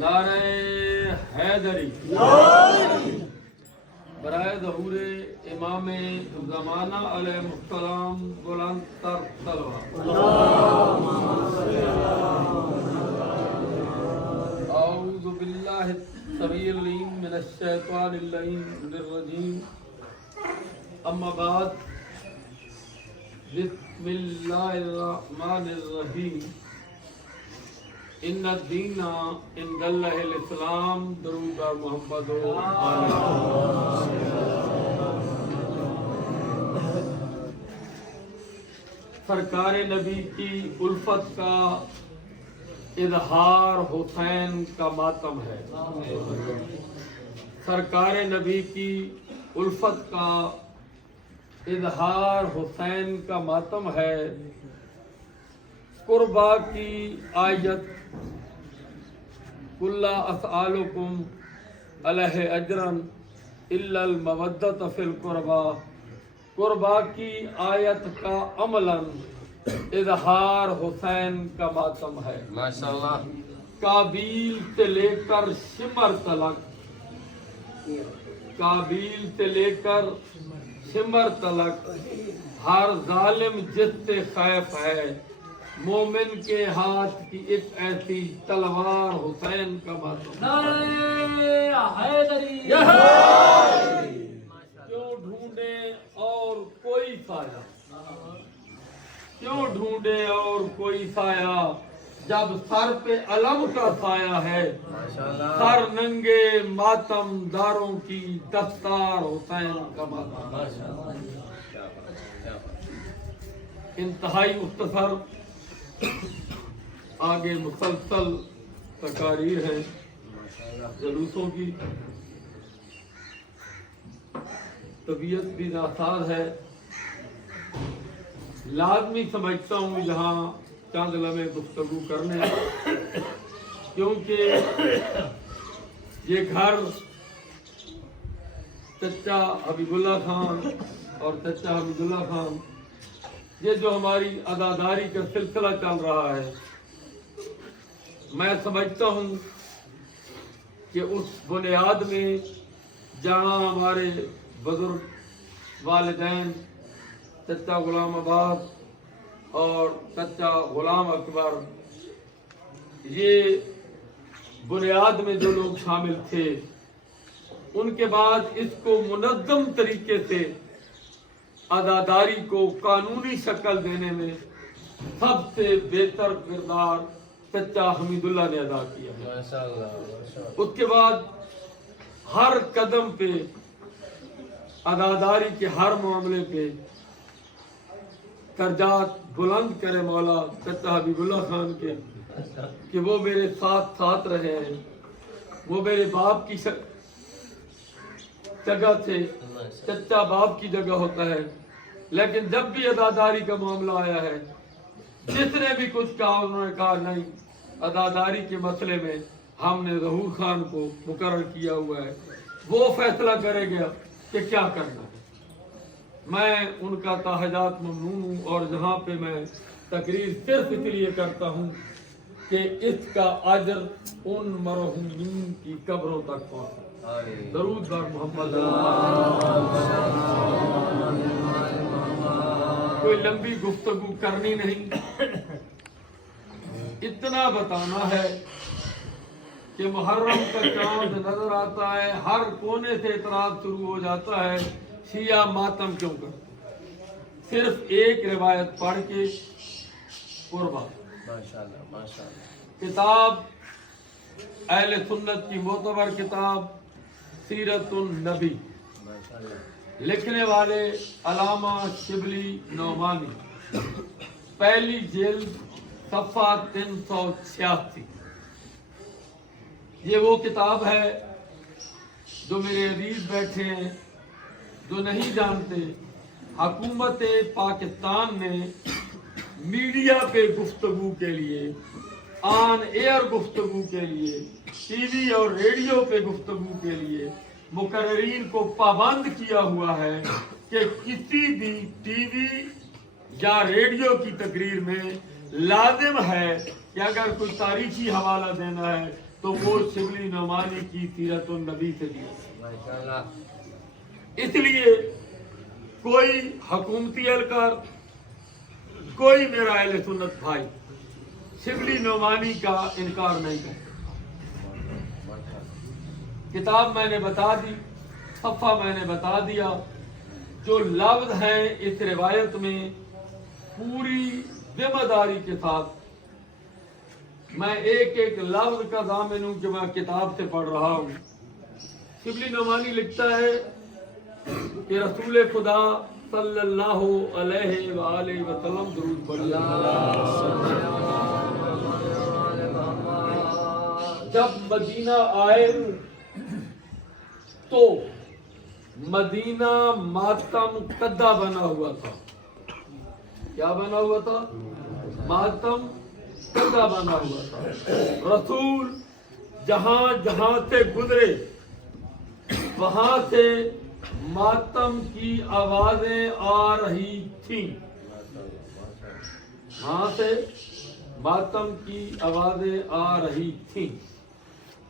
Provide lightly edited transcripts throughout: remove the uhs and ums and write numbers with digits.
نعرہ حیدری برائے ظہور امام زمانہ علیہ السلام بلند تر تلوار اعوذ باللہ السمیع العلیم من الشیطان اللعین الرجیم اما بعد بسم اللہ الرحمن الرحیم ان الدین عند اللہ الاسلام درود بر محمد سرکار نبی کی الفت کا اظہار حسین کا ماتم ہے. سرکار نبی کی الفت کا اظہار حسین کا ماتم ہے. قربا کی آیت کلا اسألکم علیہ اجرا الا المودۃ فی القربا. قربا کی آیت کا عملاً اظہار حسین کا ماتم ہے. ماشاءاللہ. کابیل سے لے کر شمر تلک، کابیل سے لے کر شمر تلک ہر ظالم جس سے خائف ہے. مومن کے ہاتھ کی ایک ایسی تلوار حسین کا ماتم. نعرہ حیدری. کیوں ڈھونڈے اور کوئی سایہ، کیوں ڈھونڈے اور کوئی سایہ جب سر پہ علم کا سایہ ہے. سر ننگے ماتم داروں کی دستار حسین کا ماتم. انتہائی مختصر، آگے مسلسل تقاریر ہیں جلوسوں کی. طبیعت بھی ناساز ہے. لازمی سمجھتا ہوں یہاں چند لمحے گفتگو کرنے، کیونکہ یہ گھر چچا حبیب اللہ خان اور چچا حمید اللہ خان، یہ جو ہماری عزاداری کا سلسلہ چل رہا ہے، میں سمجھتا ہوں کہ اس بنیاد میں جہاں ہمارے بزرگ والدین چچا غلام آباد اور چچا غلام اکبر، یہ بنیاد میں جو لوگ شامل تھے، ان کے بعد اس کو منظم طریقے سے عزاداری کو قانونی شکل دینے میں سب سے بہتر کردار چچا حمید اللہ نے ادا کیا ہے. اس کے بعد ہر قدم پہ عزاداری کے ہر معاملے پہ درجات بلند کرے مولا چچا حبیب اللہ خان کے، کہ وہ میرے ساتھ رہے ہیں. وہ میرے باپ کی جگہ تھے، چچا باپ کی جگہ ہوتا ہے، لیکن جب بھی عزاداری کا معاملہ آیا ہے، جس نے بھی کچھ کہا انہوں نے کہا نہیں، عزاداری کے مسئلے میں ہم نے ظہور خان کو مقرر کیا ہوا ہے، وہ فیصلہ کرے گا کہ کیا کرنا ہے. میں ان کا تاحجات ممنون ہوں، اور جہاں پہ میں تقریر صرف اس لیے کرتا ہوں کہ اس کا اجر ان مرحومین کی قبروں تک پہنچے. درود بر محمد. کوئی لمبی گفتگو کرنی نہیں، اتنا بتانا ہے کہ محرم کا چاند نظر آتا ہے، ہر کونے سے اعتراض شروع ہو جاتا ہے شیعہ ماتم کیوں کرتے. صرف ایک روایت پڑھ کے قربا. کتاب اہل سنت کی معتبر کتاب سیرت النبی، لکھنے والے علامہ شبلی نعمانی، پہلی جلد صفحہ 386. یہ وہ کتاب ہے جو میرے عزیز بیٹھے ہیں جو نہیں جانتے، حکومت پاکستان نے میڈیا پہ گفتگو کے لیے، آن ایئر گفتگو کے لیے، ٹی وی اور ریڈیو پہ گفتگو کے لیے مقررین کو پابند کیا ہوا ہے کہ کسی بھی ٹی وی یا ریڈیو کی تقریر میں لازم ہے کہ کہ اگر کوئی تاریخی حوالہ دینا ہے تو وہ شبلی نعمانی کی سیرت النبی سے دیا. اس لیے کوئی حکومتی اہلکار، کوئی میرا اہل سنت بھائی شبلی نعمانی کا انکار نہیں کرتا. کتاب میں نے بتا دی، صفحہ میں نے بتا دیا، جو لفظ ہیں اس روایت میں پوری ذمہ داری کے ساتھ میں ایک ایک لفظ کا ضامن ہوں کہ میں کتاب سے پڑھ رہا ہوں. شبلی نعمانی لکھتا ہے کہ رسول خدا صلی اللہ علیہ وآلہ وسلم درود پڑھیے. جب مدینہ آئے تو مدینہ ماتم کدہ بنا ہوا تھا. کیا بنا ہوا تھا؟ ماتم کدہ بنا ہوا تھا. رسول جہاں جہاں سے گزرے وہاں سے ماتم کی آوازیں آ رہی تھیں. وہاں سے ماتم کی آوازیں آ رہی تھیں.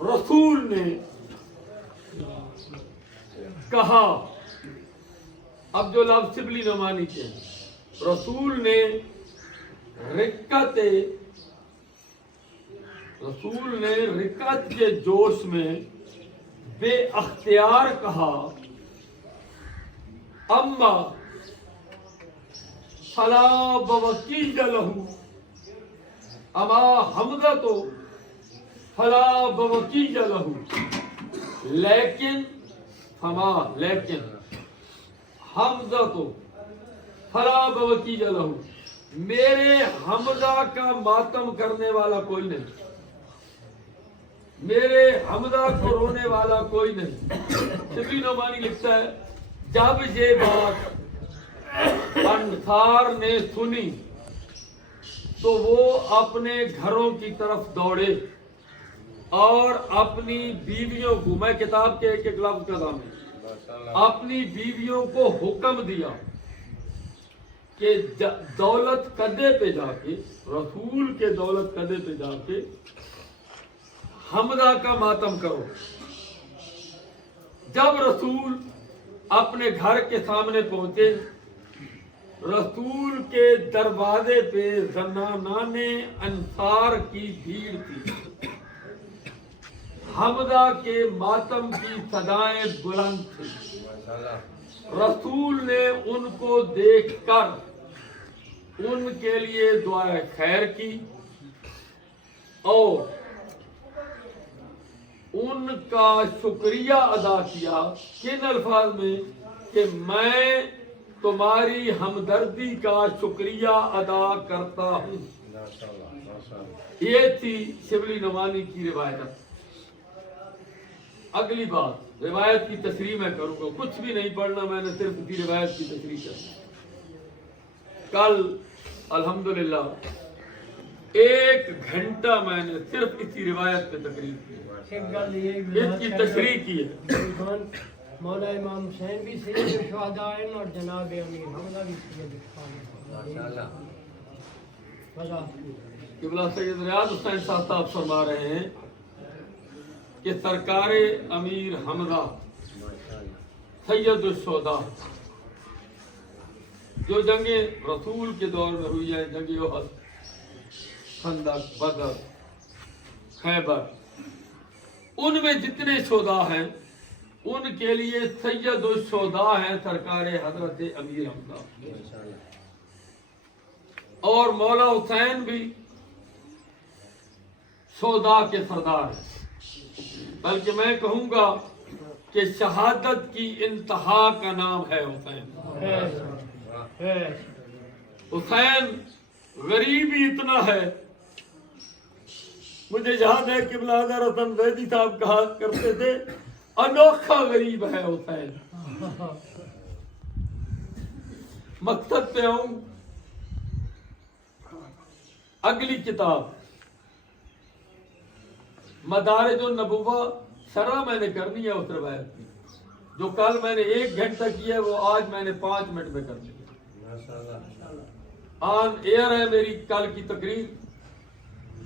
رسول نے کہا، اب جو لفظ شبلی نعمانی کے ہیں، رسول نے رکعت کے جوش میں بے اختیار کہا، اما فلا بوکیج لہو، اما حمزہ تو فلا بوکیج لہو، لیکن حمزہ تو فلا بوکیج لہو، میرے حمزہ کا ماتم کرنے والا کوئی نہیں، میرے حمزہ کو رونے والا کوئی نہیں. شبلی نعمانی لکھتا ہے جب یہ بات انصار نے سنی تو وہ اپنے گھروں کی طرف دوڑے اور اپنی بیویوں کو، میں کتاب کے ایک ایک لفظ کا ضامن، اپنی بیویوں کو حکم دیا کہ دولت قدے پہ جا کے، رسول کے دولت قدے پہ جا کے حمزہ کا ماتم کرو. جب رسول اپنے گھر کے سامنے پہنچے، رسول کے دروازے پہ زنانان انصار کی بھیڑ تھی. حمزہ کے ماتم کی صدائیں بلند تھی. رسول نے ان کو دیکھ کر ان کے لیے دعائے خیر کی اور ان کا شکریہ ادا کیا. کن الفاظ میں؟ کہ میں تمہاری ہمدردی کا شکریہ ادا کرتا ہوں. یہ تھی شبلی نعمانی کی روایت. اگلی بات، روایت کی تشریح میں کروں گا، کچھ بھی نہیں پڑھنا، میں نے صرف اسی روایت کی تشریح کرنی. کل الحمدللہ 1 گھنٹہ میں نے صرف اسی روایت پہ تقریر کی، اس کی تشریح کی ہے. مولا امام حسین بھی سید الشہداء ہیں اور جناب امیر حمزہ بھی سید الشہداء ہیں. قبلہ سید ریاض حسین صاحب فرما رہے ہیں کہ سرکار امیر حمزہ سید الشہداء، جو جنگیں رسول کے دور میں ہوئی ہیں، جنگ احد، خندق، بدر، خیبر، ان میں جتنے شہداء ہیں ان کے لیے سید الشہداء ہیں سرکار حضرت امیر حمزہ. اور مولا حسین بھی شہداء کے سردار ہیں. بلکہ میں کہوں گا کہ شہادت کی انتہا کا نام ہے حسین. حسین غریب ہی اتنا ہے، مجھے یاد ہے کہ بلادر حسن زیدی صاحب کہا کرتے تھے انوکھا غریب ہے حسین. مقصد پہ آؤں. اگلی کتاب مدارج النبوہ شرح میں نے کرنی ہے اس روایت کی، جو کل میں نے 1 گھنٹہ کی ہے وہ آج میں نے 5 منٹ میں کرنی ہے. آن ایئر ہے میری کل کی تقریر.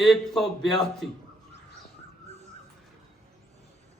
182।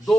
2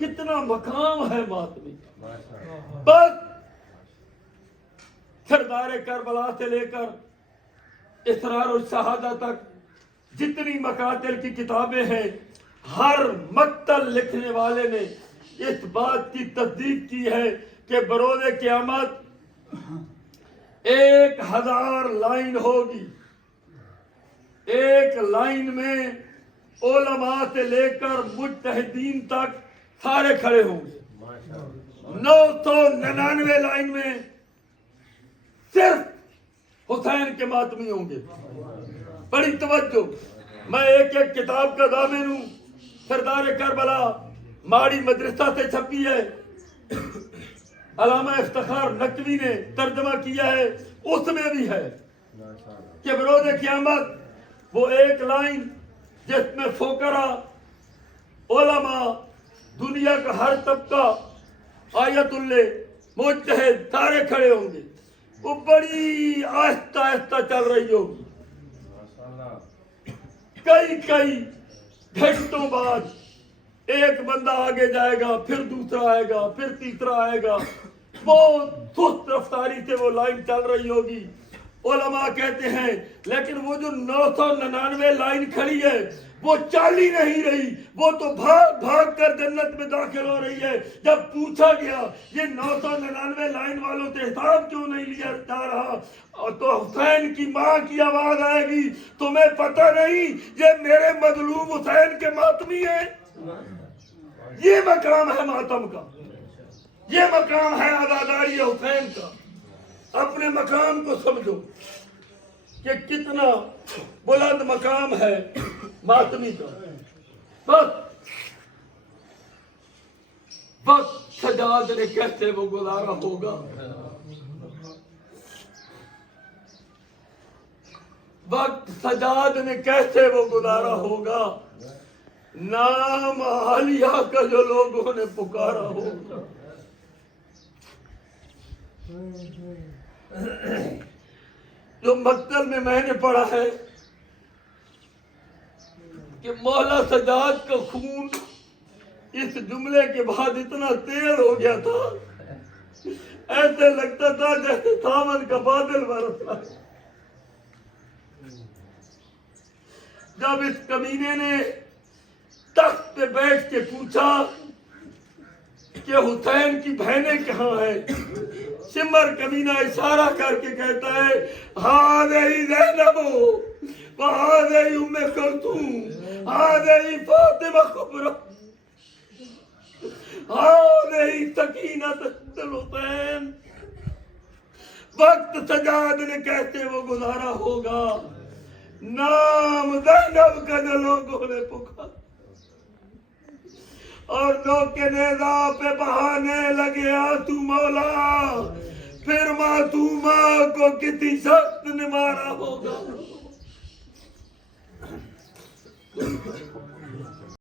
کتنا مقام ہے ماتمی. بس سردار کربلا سے لے کر اسرار الشہادہ تک جتنی مقاتل کی کتابیں ہیں، ہر مقتل لکھنے والے نے اس بات کی تصدیق کی ہے کہ بروز قیامت 1000 لائن ہوگی. ایک لائن میں علماء سے لے کر مجتہدین تک سارے کھڑے ہوں گے. 999 لائن میں صرف حسین کے ماتمی ہوں گے. بڑی توجہ، میں ایک ایک کتاب کا ضامن ہوں. سردار کربلا ماڑی مدرسہ سے چھپی ہے، علامہ افتخار نقوی نے ترجمہ کیا ہے، اس میں بھی ہے کہ بروز قیامت وہ ایک لائن جس میں فقراء، علماء، دنیا کا ہر طبقہ، آیت اللہ، مجتہد سارے کھڑے ہوں گے. وہ بڑی آہستہ آہستہ چل رہی ہوگی. کئی گھنٹوں بعد ایک بندہ آگے جائے گا، پھر دوسرا آئے گا، پھر تیسرا آئے گا. بہت سست رفتاری سے وہ لائن چل رہی ہوگی. علماء کہتے ہیں لیکن وہ جو 999 لائن کھڑی ہے وہ چل ہی نہیں رہی، وہ تو بھاگ بھاگ کر جنت میں داخل ہو رہی ہے. جب پوچھا گیا یہ 999 لائن والوں سے حساب کیوں نہیں لیا جا رہا، تو حسین کی ماں کی آواز آئے گی، تمہیں پتہ نہیں یہ میرے مظلوم حسین کے ماتمی ہیں. یہ مقام ہے ماتم کا، یہ مقام ہے عزاداری حسین کا. اپنے مقام کو سمجھو کہ کتنا بلند مقام ہے ماتمی کا. بس وقت سجاد نے کیسے وہ گزارا ہوگا، وقت سجاد نے کیسے وہ گزارا ہوگا، نام عالیہ کا جو لوگوں نے پکارا ہوگا. جو مقتل میں نے پڑھا ہے کہ مولا سجاد کا خون اس جملے کے بعد اتنا تیز ہو گیا تھا، ایسے لگتا تھا جیسے ساون کا بادل برس رہا. جب اس کمینے نے تخت پہ بیٹھ کے پوچھا کہ حسین کی بہنیں کہاں ہیں، سمر کمینہ اشارہ کر کے کہتا ہے ہاذی زینب وہاذی ام کلثوم ہاذی فاطمہ کبریٰ ہاذی سکینہ بنت الحسین. وقت سجاد نے کیسے وہ گزارا ہوگا، نام زینب کا جو لوگوں نے پکارا اور لوگ کے نیزہ پہ بہانے لگے آنسو مولا، پھر معصومہ کو کسی شخص نے مارا ہوگا.